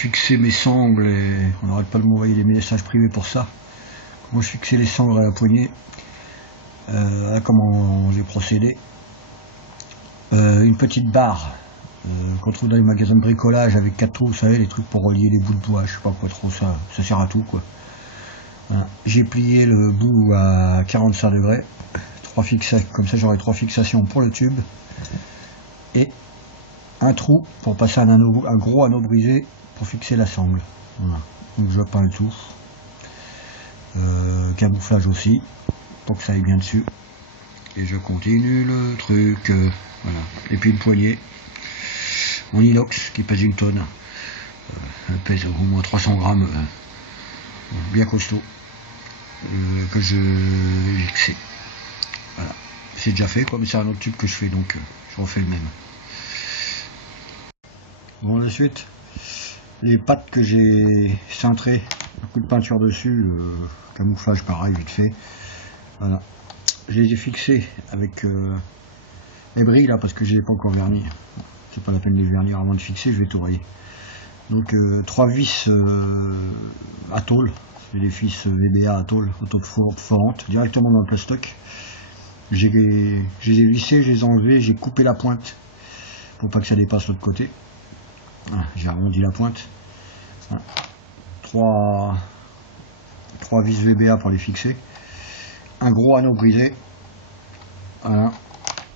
fixais mes sangles, et on n'arrête pas de m'envoyer des messages privés pour ça. Comment je fixais les sangles à la poignée. Voilà comment j'ai procédé. Une petite barre qu'on trouve dans les magasins de bricolage avec 4 trous, vous savez, les trucs pour relier les bouts de bois, je sais pas quoi trop, ça sert à tout quoi. Voilà. J'ai plié le bout à 45 degrés, 3 fixations, comme ça j'aurai 3 fixations pour le tube, et un trou pour passer un gros anneau brisé pour fixer la sangle. Voilà. Donc je peins le tout. Camouflage aussi, pour que ça aille bien dessus. Et je continue le truc. Voilà. Et puis une poignée en inox qui pèse 1 tonne. Elle pèse au moins 300 grammes. Bien costaud. Que je vais fixer. Voilà. C'est déjà fait quoi, mais c'est un autre tube que je fais, donc je refais le même. Bon, la suite, les pattes que j'ai cintrées, un coup de peinture dessus, camouflage pareil, vite fait. Voilà. Je les ai fixées avec les brilles là, parce que je les ai pas encore vernis. C'est pas la peine de les vernir avant de fixer, je vais tout rayer. Donc 3 vis à tôle, c'est des vis VBA à tôle, auto-forante, directement dans le plastoc. Je les ai vissés, je les ai enlevés, j'ai coupé la pointe pour pas que ça dépasse l'autre côté. J'ai arrondi la pointe. 3 vis VBA pour les fixer. Un gros anneau brisé. Voilà.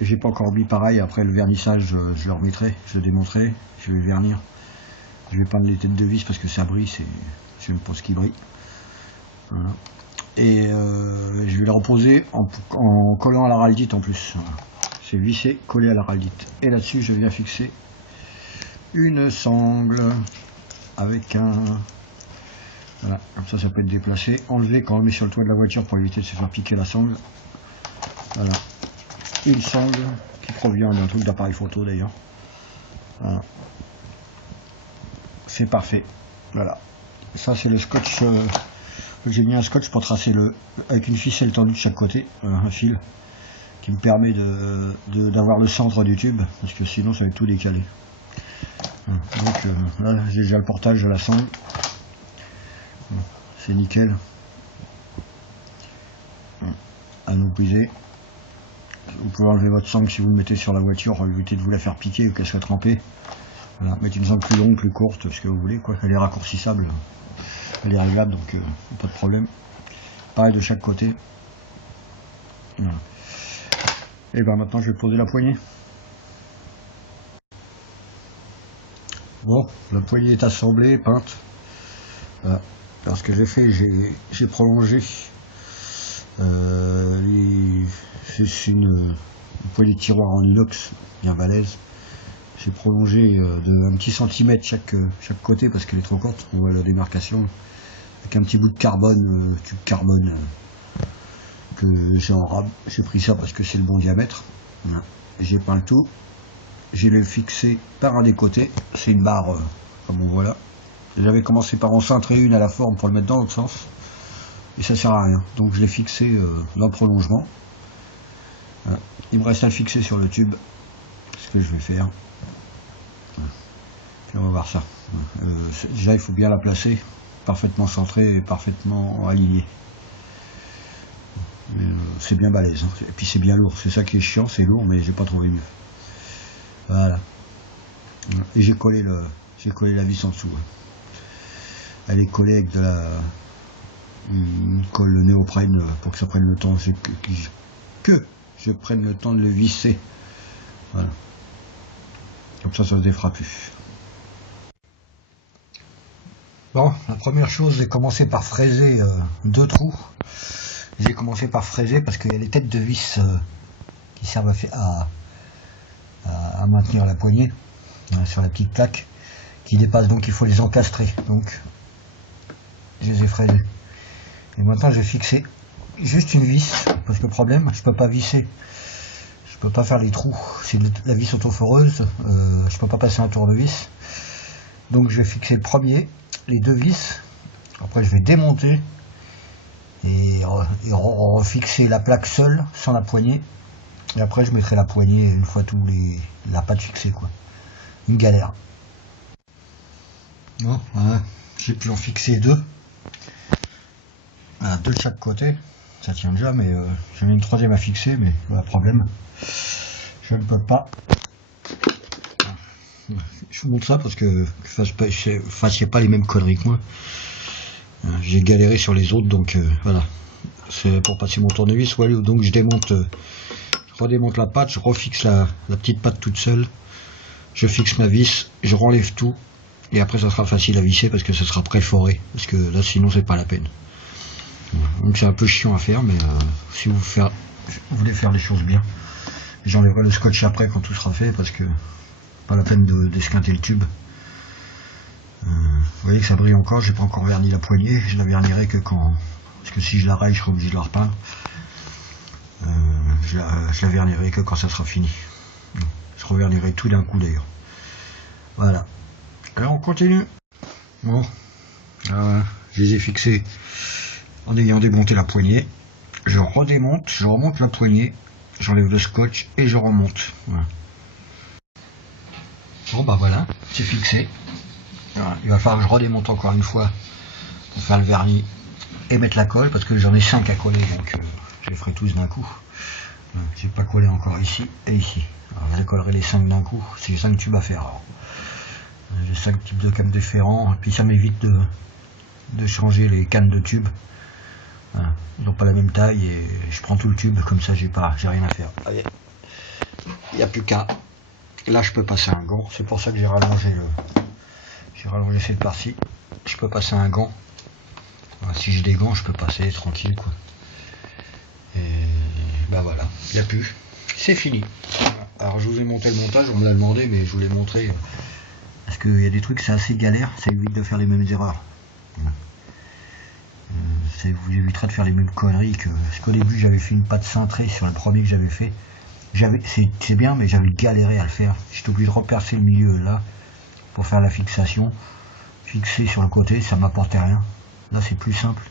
J'ai pas encore mis pareil, après le vernissage je le remettrai, je le démonterai, je vais vernir. Je vais peindre les têtes de vis parce que ça brille, j'aime pas ce qui brille. Voilà. Et je vais le reposer en collant à l'araldite en plus. Voilà. C'est vissé, collé à l'araldite. Et là-dessus je viens fixer une sangle avec un... Voilà, comme ça peut être déplacé. Enlever quand on met sur le toit de la voiture pour éviter de se faire piquer la sangle. Voilà. Une sangle qui provient d'un truc d'appareil photo d'ailleurs. Voilà. C'est parfait. Voilà. Ça c'est le scotch. J'ai mis un scotch pour tracer avec une ficelle tendue de chaque côté, un fil qui me permet d'avoir le centre du tube, parce que sinon ça va être tout décalé. Donc là j'ai déjà le portage de la sangle. C'est nickel. Anneau brisé. Vous pouvez enlever votre sangle si vous le mettez sur la voiture, éviter de vous la faire piquer ou qu'elle soit trempée. Voilà, mettez une sangle plus longue, plus courte, ce que vous voulez, quoi. Elle est raccourcissable, elle est réglable, donc pas de problème. Pareil de chaque côté. Voilà. Et bien maintenant je vais poser la poignée. Bon, la poignée est assemblée, peinte. Voilà. Alors ce que j'ai fait, j'ai prolongé c'est une poignée de tiroir en inox bien balèze. J'ai prolongé de un petit centimètre chaque côté parce qu'elle est trop courte, on voit la démarcation, avec un petit bout de carbone, tube carbone que j'ai en rab. J'ai pris ça parce que c'est le bon diamètre. Voilà. J'ai peint le tout, j'ai le fixé par un des côtés, c'est une barre comme on voit là. J'avais commencé par en cintrer une à la forme pour le mettre dans l'autre sens, et ça sert à rien, donc je l'ai fixé dans le prolongement. Voilà. Il me reste à le fixer sur le tube, ce que je vais faire. Voilà. Puis on va voir ça. Déjà il faut bien la placer, parfaitement centrée et parfaitement alignée. C'est bien balèze, hein. Et puis c'est bien lourd, c'est ça qui est chiant, c'est lourd, mais j'ai pas trouvé mieux. Voilà. Et j'ai collé la vis en dessous. Elle est collée avec une colle néoprène pour que ça prenne le temps, que je prenne le temps de le visser. Voilà. Comme ça se défera plus. Bon, la première chose, j'ai commencé par fraiser 2 trous. J'ai commencé par fraiser parce qu'il y a les têtes de vis qui servent à maintenir la poignée sur la petite plaque qui dépasse, donc il faut les encastrer. Donc je les ai fraisés. Et maintenant je vais fixer juste une vis, parce que le problème, je peux pas visser, je peux pas faire les trous, c'est la vis autoforeuse, je peux pas passer un tournevis. Donc je vais fixer le premier, les 2 vis, après je vais démonter et refixer la plaque seule, sans la poignée, et après je mettrai la poignée une fois la patte fixée, quoi. Une galère. Bon, voilà. J'ai pu en fixer deux. Voilà, deux de chaque côté. Ça tient déjà, mais j'en ai une troisième à fixer, mais voilà, problème. Je ne peux pas. Je vous montre ça parce que vous fassiez pas les mêmes conneries que moi. J'ai galéré sur les autres, donc voilà. C'est pour passer mon tournevis. Voilà, donc je redémonte la patte, je refixe la petite patte toute seule. Je fixe ma vis, je renlève tout. Et après ça sera facile à visser parce que ça sera préforé. Parce que là sinon c'est pas la peine. Donc c'est un peu chiant à faire, mais si vous voulez faire les choses bien, j'enlèverai le scotch après quand tout sera fait parce que pas la peine d'esquinter le tube. Vous voyez que ça brille encore, j'ai pas encore verni la poignée, je la vernirai que quand, parce que si je la raille je serai obligé de la repeindre. Je la vernirai que quand ça sera fini. Je revernirai tout d'un coup d'ailleurs. Voilà. Alors on continue. Bon, je les ai fixés en ayant démonté la poignée. Je remonte la poignée, j'enlève le scotch et je remonte. Voilà. Bon bah voilà, c'est fixé. Voilà. Il va falloir que je redémonte encore une fois pour faire le vernis et mettre la colle parce que j'en ai 5 à coller, donc je les ferai tous d'un coup. J'ai pas collé encore ici et ici. Alors, je collerai les 5 d'un coup, c'est 5 tubes à faire. Alors. J'ai 5 types de cannes différents, et puis ça m'évite de changer les cannes de tubes. Voilà. Ils n'ont pas la même taille et je prends tout le tube, comme ça j'ai rien à faire. Il n'y a plus qu'à. Là je peux passer un gant, c'est pour ça que j'ai rallongé cette partie. Je peux passer un gant. Voilà, si j'ai des gants, je peux passer tranquille quoi. Et ben voilà, il n'y a plus. C'est fini. Alors je vous ai monté le montage, on me l'a demandé, mais je vous l'ai montré. Parce qu'il y a des trucs, c'est assez galère, ça évite de faire les mêmes erreurs. Ça vous évitera de faire les mêmes conneries parce qu'au début j'avais fait une patte cintrée sur le premier que j'avais fait. C'est bien, mais j'avais galéré à le faire. J'étais obligé de repercer le milieu là pour faire la fixation. Fixer sur le côté, ça m'apportait rien. Là c'est plus simple.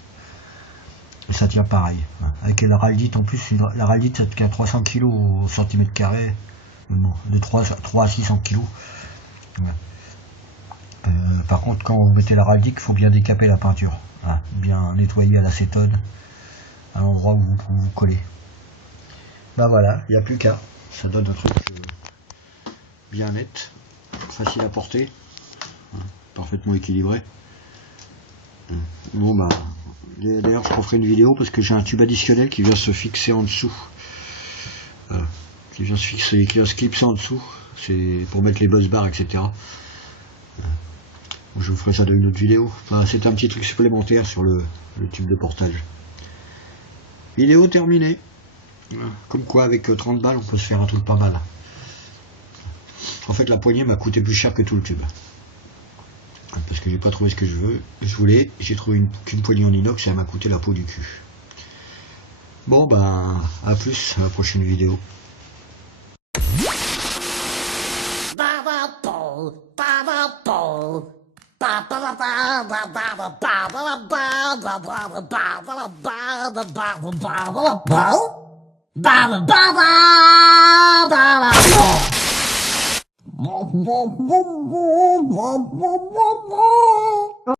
Et ça tient pareil. Avec la raldite en plus, la raldite ça tient 300 kg au centimètre carré. De 3 à 600 kg. Voilà. Par contre, quand vous mettez la raldite, il faut bien décaper la peinture. Voilà, bien nettoyer à l'acétone à l'endroit où vous collez. Ben voilà, il n'y a plus qu'à. Ça donne un truc bien net, facile à porter, parfaitement équilibré. Bon bah, d'ailleurs je referai une vidéo parce que j'ai un tube additionnel qui vient se fixer en dessous. Voilà. Qui vient se clipser en dessous. C'est pour mettre les buzz bars, etc. Je vous ferai ça dans une autre vidéo. Enfin, c'est un petit truc supplémentaire sur le tube de portage. Vidéo terminée. Comme quoi, avec 30 balles, on peut se faire un truc pas mal. En fait, la poignée m'a coûté plus cher que tout le tube. Parce que j'ai pas trouvé ce que je voulais. J'ai trouvé qu'une poignée en inox et elle m'a coûté la peau du cul. Bon, ben, à plus, à la prochaine vidéo.